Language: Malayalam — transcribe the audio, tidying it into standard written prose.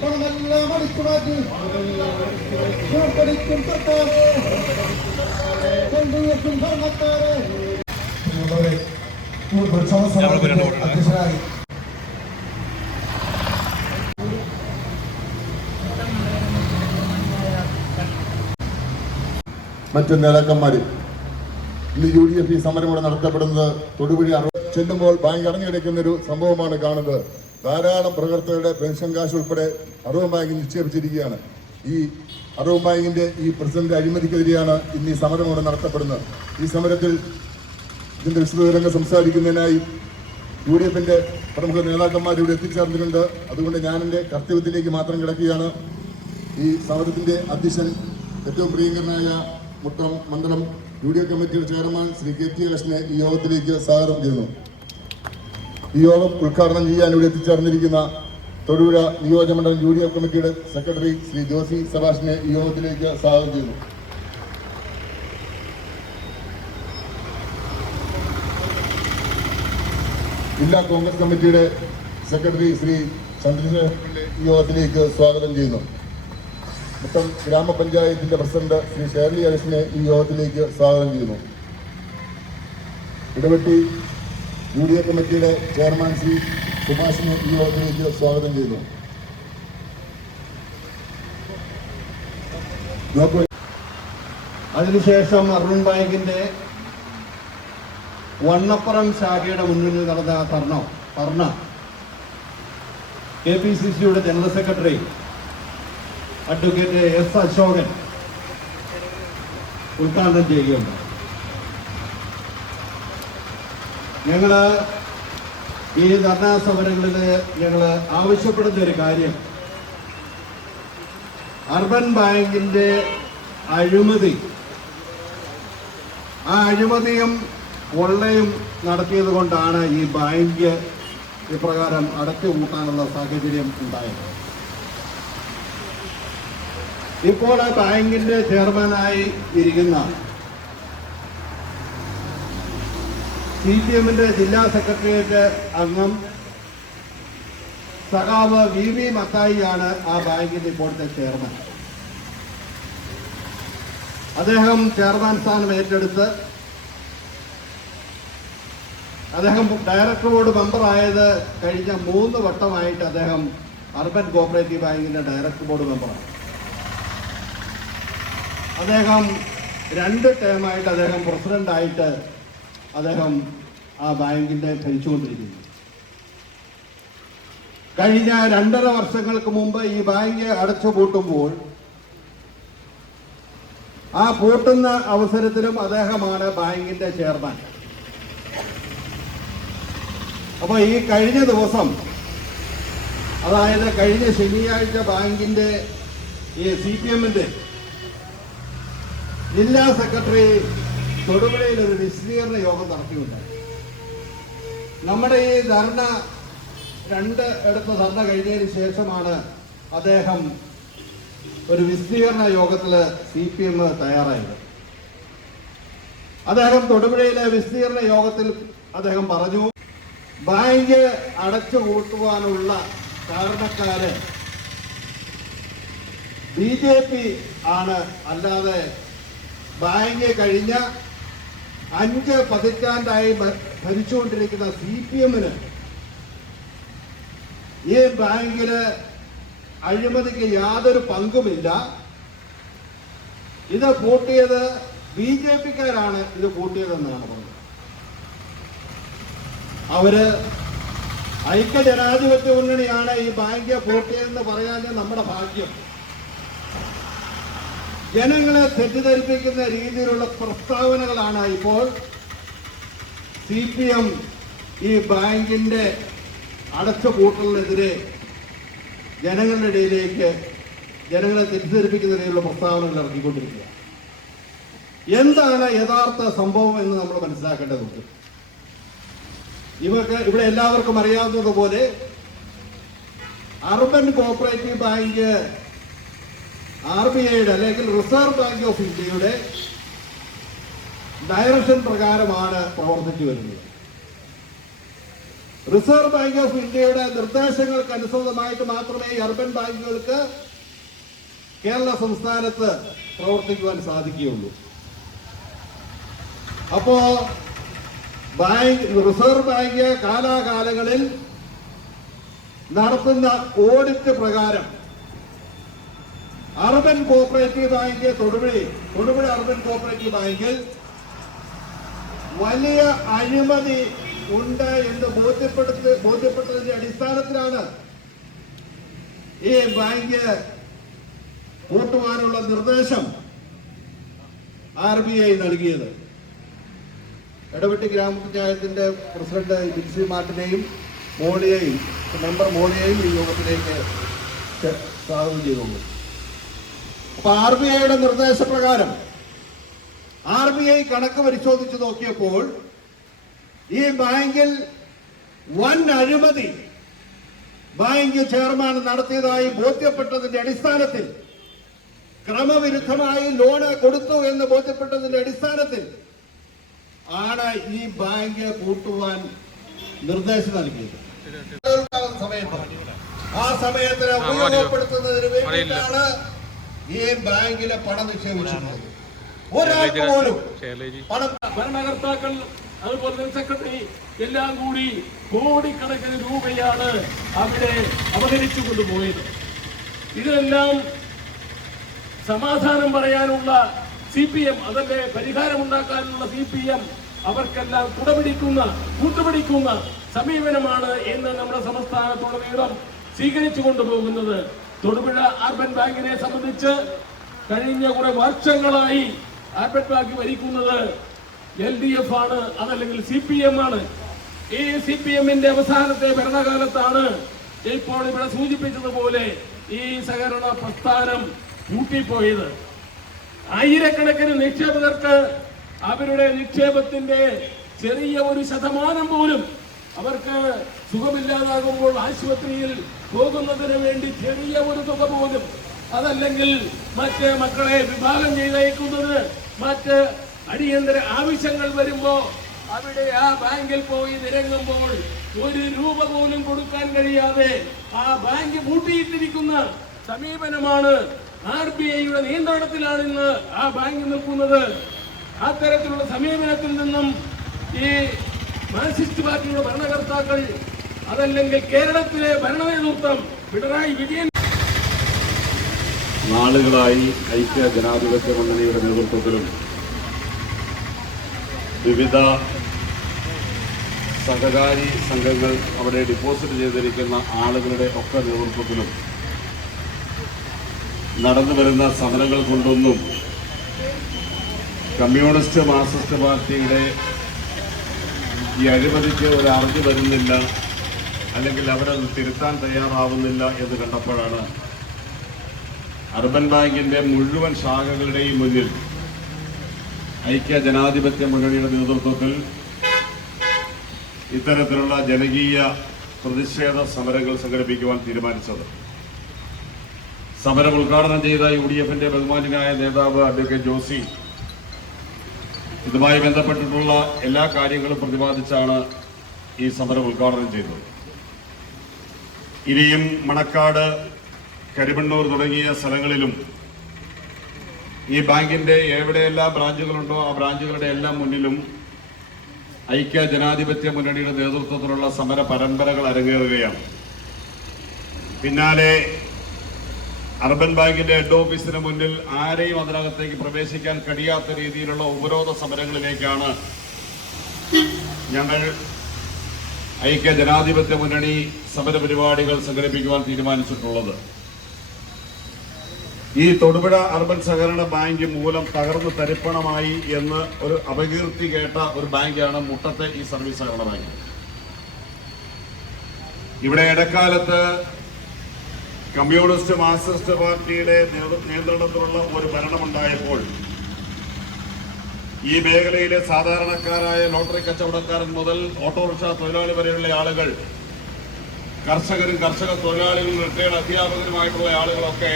പണമെല്ലാം അടിച്ചുമാറ്റി ഭരിക്കും സർക്കാരെ കൊണ്ടുവയ്ക്കും ഭരണക്കാരെ അധ്യക്ഷരായി മറ്റു നേതാക്കന്മാര് ഇന്ന് UDF സമരം ഇവിടെ നടത്തപ്പെടുന്നത് തൊടുപുഴ ചെല്ലുമ്പോൾ ബാങ്ക് അടഞ്ഞുകിടക്കുന്ന ഒരു സംഭവമാണ് കാണുന്നത്. ധാരാളം പ്രവർത്തകരുടെ പെൻഷൻ കാശ് ഉൾപ്പെടെ അറവ് ബാങ്കിൽ നിക്ഷേപിച്ചിരിക്കുകയാണ്. ഈ അറവ് ബാങ്കിന്റെ ഈ പ്രസിഡന്റ് അഴിമതിക്കെതിരെയാണ് ഇന്ന് ഈ സമരം ഇവിടെ നടത്തപ്പെടുന്നത്. ഈ സമരത്തിൽ ഇതിന്റെ വിശദവിവരങ്ങൾ സംസാരിക്കുന്നതിനായി UDFന്റെ പ്രമുഖ നേതാക്കന്മാർ ഇവിടെ എത്തിച്ചേർന്നിട്ടുണ്ട്. അതുകൊണ്ട് ഞാൻ എൻ്റെ കർത്തവ്യത്തിലേക്ക് മാത്രം കിടക്കുകയാണ്. ഈ സമരത്തിന്റെ അധ്യക്ഷൻ ഏറ്റവും പ്രിയങ്കരനായ മുട്ടം മണ്ഡലം UDF കമ്മിറ്റിയുടെ ചെയർമാൻ ശ്രീ KT കൃഷ്ണനെ ഈ യോഗത്തിലേക്ക് സ്വാഗതം ചെയ്യുന്നു. ഈ യോഗം ഉദ്ഘാടനം ചെയ്യാൻ ഇവിടെ എത്തിച്ചേർന്നിരിക്കുന്ന തൊടുപുഴ നിയോജകമണ്ഡലം UDF കമ്മിറ്റിയുടെ സെക്രട്ടറി ശ്രീ ജോസി സെബാസ്റ്റിനെ ഈ യോഗത്തിലേക്ക് സ്വാഗതം ചെയ്യുന്നു. ജില്ലാ കോൺഗ്രസ് കമ്മിറ്റിയുടെ സെക്രട്ടറി ശ്രീ ചന്ദ്രശേഖരനെ ഈ യോഗത്തിലേക്ക് സ്വാഗതം ചെയ്യുന്നു. മുട്ടം ഗ്രാമപഞ്ചായത്തിന്റെ പ്രസിഡന്റ് ശ്രീ ഷേർലി അലക്സിനെ ഈ യോഗത്തിലേക്ക് സ്വാഗതം ചെയ്യുന്നു. ഇടവെട്ടി UDF കമ്മിറ്റിയുടെ ചെയർമാൻ ശ്രീ സുഭാഷിനെ ഈ യോഗത്തിലേക്ക് സ്വാഗതം ചെയ്യുന്നു. അതിനുശേഷം അർബൻ ബാങ്കിന്റെ വണ്ണപ്പുറം ശാഖയുടെ മുന്നിൽ നടന്ന ധർണ KPCCയുടെ general secretary advocate S. Ashokan ഉദ്ഘാടനം ചെയ്യുകയുണ്ട്. ഞങ്ങള് ഈ ധർണാ സമരങ്ങളിൽ ഞങ്ങൾ ആവശ്യപ്പെടുന്ന ഒരു കാര്യം അർബൻ ബാങ്കിന്റെ അഴിമതി, ആ അഴിമതിയും കൊള്ളയും നടത്തിയത് കൊണ്ടാണ് ഈ ബാങ്ക് ഇപ്രകാരം അടച്ചുപൂട്ടാനുള്ള സാഹചര്യം ഉണ്ടായത്. ഇപ്പോൾ ആ ബാങ്കിന്റെ ചെയർമാനായി ഇരിക്കുന്ന CPMന്റെ ജില്ലാ സെക്രട്ടേറിയറ്റ് അംഗം സഖാവ് VV മത്തായിയാണ് ആ ബാങ്കിന്റെ ഇപ്പോഴത്തെ ചെയർമാൻ. അദ്ദേഹം ചെയർമാൻ സ്ഥാനം ഏറ്റെടുത്ത് അദ്ദേഹം ഡയറക്ടർ ബോർഡ് മെമ്പറായത് കഴിഞ്ഞ 3 വട്ടമായിട്ട് അദ്ദേഹം അർബൻ കോഓപ്പറേറ്റീവ് ബാങ്കിന്റെ ഡയറക്ടർ ബോർഡ് മെമ്പറാണ്. അദ്ദേഹം 2 ടേമായിട്ട് അദ്ദേഹം പ്രസിഡന്റായിട്ട് അദ്ദേഹം ആ ബാങ്കിന്റെ ഭരിച്ചുകൊണ്ടിരിക്കുന്നു. കഴിഞ്ഞ 2.5 വർഷങ്ങൾക്ക് മുമ്പ് ഈ ബാങ്ക് അടച്ചുപൂട്ടുമ്പോൾ ആ പൂട്ടുന്ന അവസരത്തിലും അദ്ദേഹമാണ് ബാങ്കിന്റെ ചെയർമാൻ. അപ്പൊ ഈ കഴിഞ്ഞ ദിവസം, അതായത് കഴിഞ്ഞ ശനിയാഴ്ച ബാങ്കിന്റെ ഈ CPMന്റെ ജില്ലാ സെക്രട്ടറി തൊടുപുഴയിൽ ഒരു വിശദീകരണ യോഗം നടത്തിയിട്ടുണ്ടായി. നമ്മുടെ ഈ ധർണ 2 ഇടത്ത് ധർണ കഴിഞ്ഞതിന് ശേഷമാണ് അദ്ദേഹം ഒരു വിശദീകരണ യോഗത്തിൽ CPM തയ്യാറായത്. അദ്ദേഹം തൊടുപുഴയിലെ വിശദീകരണ യോഗത്തിൽ അദ്ദേഹം പറഞ്ഞു, ബാങ്ക് അടച്ചുപൂട്ടുവാനുള്ള കാരണക്കാര് BJP ആണ്, അല്ലാതെ ബാങ്ക് കഴിഞ്ഞ 5 പതിറ്റാണ്ടായി ഭരിച്ചുകൊണ്ടിരിക്കുന്ന CPMന് ഈ ബാങ്കില് അഴിമതിക്ക് യാതൊരു പങ്കുമില്ല. ഇത് പൂട്ടിയത് BJPക്കാരാണ് ഇത് പൂട്ടിയതെന്നാണ് പറഞ്ഞത്. അവര് ഐക്യജനാധിപത്യ മുന്നണിയാണ് ഈ ബാങ്ക് പൂട്ടിയതെന്ന് പറയാൻ നമ്മുടെ ഭാഗ്യം. ജനങ്ങളെ തെറ്റിദ്ധരിപ്പിക്കുന്ന രീതിയിലുള്ള പ്രസ്താവനകളാണ് ഇപ്പോൾ CPM ഈ ബാങ്കിന്റെ അടച്ചുപൂട്ടലിനെതിരെ ജനങ്ങളുടെ ഇടയിലേക്ക് ജനങ്ങളെ തെറ്റിദ്ധരിപ്പിക്കുന്ന രീതിയിലുള്ള പ്രസ്താവനകൾ ഇറക്കിക്കൊണ്ടിരിക്കുക. എന്താണ് യഥാർത്ഥ സംഭവം എന്ന് നമ്മൾ മനസ്സിലാക്കേണ്ടതുണ്ട്. ഇവിടെ എല്ലാവർക്കും അറിയാവുന്നതുപോലെ അർബൻ കോഓപ്പറേറ്റീവ് ബാങ്ക് RBIയുടെ അല്ലെങ്കിൽ റിസർവ് ബാങ്ക് ഓഫ് ഇന്ത്യയുടെ ഡയറക്ഷൻ പ്രകാരമാണ് പ്രവർത്തിച്ചു വരുന്നത്. റിസർവ് ബാങ്ക് ഓഫ് ഇന്ത്യയുടെ നിർദ്ദേശങ്ങൾക്ക് അനുസൃതമായിട്ട് മാത്രമേ ഈ അർബൻ ബാങ്കുകൾക്ക് കേരള സംസ്ഥാനത്ത് പ്രവർത്തിക്കുവാൻ സാധിക്കുകയുള്ളൂ. അപ്പോ റിസർവ് ബാങ്ക് കാലാകാലങ്ങളിൽ നടത്തുന്ന ഓഡിറ്റ് പ്രകാരം urban cooperative bank Thodupuzha urban cooperative ബാങ്കിൽ വലിയ അഴിമതി ഉണ്ട് എന്ന് ബോധ്യപ്പെട്ടതിന്റെ അടിസ്ഥാനത്തിലാണ് ഈ ബാങ്ക് പൂട്ടുവാനുള്ള നിർദ്ദേശം RBI നൽകിയത്. എടവെട്ടി ഗ്രാമപഞ്ചായത്തിന്റെ പ്രസിഡന്റ് ജിൻസി മാർട്ടിനെയും മെമ്പർ മോളിയെയും ഈ യോഗത്തിലേക്ക് സ്വാഗതം ചെയ്തുള്ളൂ. അപ്പൊ RBIയുടെ നിർദ്ദേശപ്രകാരം RBI കണക്ക് പരിശോധിച്ച് നോക്കിയപ്പോൾ ഈ ബാങ്കിൽ വൻ അഴിമതി ബാങ്ക് ചെയർമാൻ നടത്തിയതായി ബോധ്യപ്പെട്ടതിന്റെ അടിസ്ഥാനത്തിൽ, ക്രമവിരുദ്ധമായി ലോണ് കൊടുത്തു എന്ന് ബോധ്യപ്പെട്ടതിന്റെ അടിസ്ഥാനത്തിൽ ആണ് ഈ ബാങ്ക് പൂട്ടുവാൻ നിർദ്ദേശം നൽകിയത്. ആ സമയത്തിന് ഉപയോഗപ്പെടുത്തുന്നതിന് വേണ്ടിയിട്ടാണ് ഈ ബാങ്കിലെ പണം നിക്ഷേപിച്ചിട്ടുള്ളത്. ഒരാൾക്ക് പോലും ഭരണകർത്താക്കൾ അതുപോലെ സെക്രട്ടറി എല്ലാം കൂടി കോടിക്കണക്കിന് രൂപയാണ് അവിടെ അവതരിച്ചു കൊണ്ടുപോയത്. ഇതിനെല്ലാം സമാധാനം പറയാനുള്ള CPM, അതല്ലേ പരിഹാരമുണ്ടാക്കാനുള്ള CPM, അവർക്കെല്ലാം കൂട്ടുപിടിക്കുന്ന സമീപനമാണ് ഇന്ന് നമ്മുടെ സംസ്ഥാനത്തുടനീളം സ്വീകരിച്ചു കൊണ്ടുപോകുന്നത്. തൊടുപുഴ അർബൻ ബാങ്കിനെ സംബന്ധിച്ച് കഴിഞ്ഞ കുറെ വർഷങ്ങളായി അർബൻ ബാങ്ക് ഭരിക്കുന്നത് LDF ആണ്, അതല്ലെങ്കിൽ CPM ആണ്. ഈ CPM-ന്റെ അവസാനത്തെ ഭരണകാലത്താണ് ഇപ്പോൾ ഇവിടെ സൂചിപ്പിച്ചതുപോലെ ഈ സഹകരണ പ്രസ്ഥാനം പൂട്ടിപ്പോയത്. ആയിരക്കണക്കിന് നിക്ഷേപകർക്ക് അവരുടെ നിക്ഷേപത്തിന്റെ ചെറിയ ഒരു ശതമാനം പോലും, അവർക്ക് സുഖമില്ലാതാകുമ്പോൾ ആശുപത്രിയിൽ പോകുന്നതിന് വേണ്ടി ചെറിയ ഒരു തുക പോലും, അതല്ലെങ്കിൽ മറ്റ് മക്കളെ വിഭാഗം ചെയ്തയക്കുന്നത്, മറ്റ് അടിയന്തര ആവശ്യങ്ങൾ വരുമ്പോ അവിടെ ആ ബാങ്കിൽ പോയി നിരങ്ങുമ്പോൾ ഒരു രൂപ പോലും കൊടുക്കാൻ കഴിയാതെ ആ ബാങ്ക് പൂട്ടിയിട്ടിരിക്കുന്ന സമീപനമാണ്. RBIയുടെ നിയന്ത്രണത്തിലാണ് ഇന്ന് ആ ബാങ്ക് നിൽക്കുന്നത്. അത്തരത്തിലുള്ള സമീപനത്തിൽ നിന്നും ഈ മാർക്സിസ്റ്റ് പാർട്ടിയുടെ ഭരണകർത്താക്കൾ, അതല്ലെങ്കിൽ കേരളത്തിലെ ഭരണ നേതൃത്വം പിണറായി വിജയൻ നാളുകളായി ഐക്യ ജനാധിപത്യ മുന്നണിയുടെ നേതൃത്വത്തിലും വിവിധ സഹകാരി സംഘങ്ങൾ അവിടെ ഡിപ്പോസിറ്റ് ചെയ്തിരിക്കുന്ന ആളുകളുടെ ഒക്കെ നേതൃത്വത്തിലും നടന്നു വരുന്ന സമരങ്ങൾ കൊണ്ടൊന്നും കമ്മ്യൂണിസ്റ്റ് മാർക്സിസ്റ്റ് പാർട്ടിയുടെ ഈ അഴിമതിക്ക് ഒരു അറിഞ്ഞു വരുന്നില്ല, അല്ലെങ്കിൽ അവരത് തിരുത്താൻ തയ്യാറാവുന്നില്ല എന്ന് കണ്ടപ്പോഴാണ് അർബൻ ബാങ്കിന്റെ മുഴുവൻ ശാഖകളുടെയും മുന്നിൽ ഐക്യ ജനാധിപത്യ മുന്നണിയുടെ നേതൃത്വത്തിൽ ഇത്തരത്തിലുള്ള ജനകീയ പ്രതിഷേധ സമരങ്ങൾ സംഘടിപ്പിക്കുവാൻ തീരുമാനിച്ചത്. സമരം ഉദ്ഘാടനം ചെയ്ത UDF-ന്റെ ബഹുമാന്യനായ നേതാവ് അഡ്വക്കേറ്റ് ജോസി ഇതുമായി ബന്ധപ്പെട്ടിട്ടുള്ള എല്ലാ കാര്യങ്ങളും പ്രതിപാദിച്ചാണ് ഈ സമരം ഉദ്ഘാടനം ചെയ്തത്. ഇനിയും മണക്കാട്, കരിമണ്ണൂർ തുടങ്ങിയ സ്ഥലങ്ങളിലും ഈ ബാങ്കിന്റെ എവിടെയെല്ലാം ബ്രാഞ്ചുകളുണ്ടോ ആ ബ്രാഞ്ചുകളുടെ എല്ലാം മുന്നിലും ഐക്യ ജനാധിപത്യ മുന്നണിയുടെ നേതൃത്വത്തിലുള്ള സമര പരമ്പരകൾ അരങ്ങേറുകയാണ്. പിന്നാലെ അർബൻ ബാങ്കിന്റെ ഹെഡ് ഓഫീസിന് മുന്നിൽ ആരെയും അതിനകത്തേക്ക് പ്രവേശിക്കാൻ കഴിയാത്ത രീതിയിലുള്ള ഉപരോധ സമരങ്ങളിലേക്കാണ് ഞങ്ങൾ ഐക്യ ജനാധിപത്യ മുന്നണി സമരപരിപാടികൾ സംഘടിപ്പിക്കുവാൻ തീരുമാനിച്ചിട്ടുള്ളത്. ഈ തൊടുപുഴ അർബൻ സഹകരണ ബാങ്ക് മൂലം തകർന്നു തരിപ്പണമായി എന്ന് ഒരു അപകീർത്തി കേട്ട ഒരു ബാങ്കാണ് മുട്ടത്തെ ഈ സർവീസ് സഹകരണ ബാങ്ക്. ഇവിടെ ഇടക്കാലത്ത് കമ്മ്യൂണിസ്റ്റ് മാർക്സിസ്റ്റ് പാർട്ടിയുടെ നിയന്ത്രണത്തിലുള്ള ഒരു ഭരണമുണ്ടായപ്പോൾ ഈ മേഖലയിലെ സാധാരണക്കാരായ ലോട്ടറി കച്ചവടക്കാരൻ മുതൽ ഓട്ടോറിക്ഷ തൊഴിലാളി വരെയുള്ള ആളുകൾ, കർഷകരും കർഷക തൊഴിലാളികളും റിട്ടയർഡ് അധ്യാപകരുമായിട്ടുള്ള ആളുകളൊക്കെ